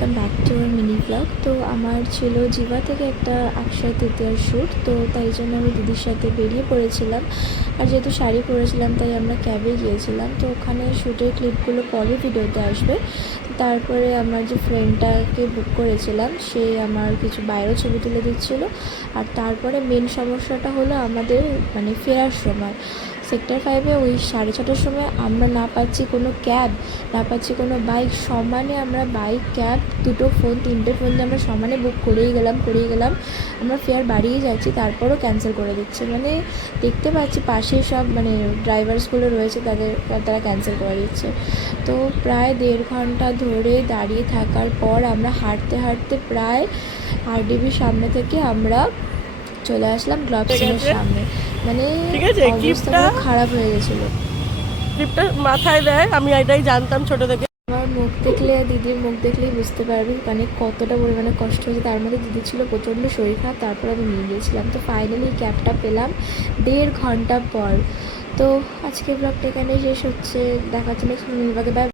Welcome back to our mini blog. তো আমার ছিল জিভা থেকে একটা অক্ষয় তৃতীয়ার শ্যুট, তো তাই জন্য আমি দিদির সাথে বেরিয়ে পড়েছিলাম। আর যেহেতু শাড়ি পরেছিলাম তাই আমরা ক্যাবে গিয়েছিলাম। তো ওখানে শ্যুটের ক্লিপগুলো পরে ভিডিওতে আসবে। তারপরে আমার যে ফ্রেন্ডটাকে বুক করেছিলাম সে আমার কিছু বাইরেও ছবি তুলে দিচ্ছিলো। আর তারপরে মেন সমস্যাটা হলো আমাদের মানে ফেরার সময় সেক্টর 5-এ ওই 6:30টার সময় আমরা না পাচ্ছি কোনো ক্যাব, না পাচ্ছি কোনো বাইক। সমানে আমরা বাইক, ক্যাব, দুটো ফোন, তিনটে ফোন যে আমরা সমানে বুক করেই গেলাম। আমরা ফেয়ার বাড়িয়ে যাচ্ছি, তারপরও ক্যান্সেল করে দিচ্ছে। মানে দেখতে পাচ্ছি পাশেই সব মানে ড্রাইভার্সগুলো রয়েছে, তারা ক্যান্সেল করে দিচ্ছে। তো প্রায় 1.5 ঘন্টা ধরে দাঁড়িয়ে থাকার পর আমরা হাঁটতে হাঁটতে প্রায় আরডিবির সামনে থেকে আমরা চলে আসলাম গ্লবসিনের সামনে। মানে অবস্থা খারাপ হয়ে গেছিলো। ক্লিপটা মাথায় দেয়, আমি এটাই জানতাম ছোট থেকে। আমার মুখ দেখলে, দিদির মুখ দেখলেই বুঝতে পারবি মানে কতটা পরিমাণে কষ্ট হয়েছে। তার মধ্যে দিদি ছিল প্রচণ্ড শরীর খারাপ, তারপর আমি নিয়ে গিয়েছিলাম। তো ফাইনালি ক্যাবটা পেলাম 1.5 ঘন্টা পর। তো আজকের ব্লগটা এখানেই শেষ হচ্ছে। দেখা হচ্ছে নেক্সট মিনি ব্লগে। বাই।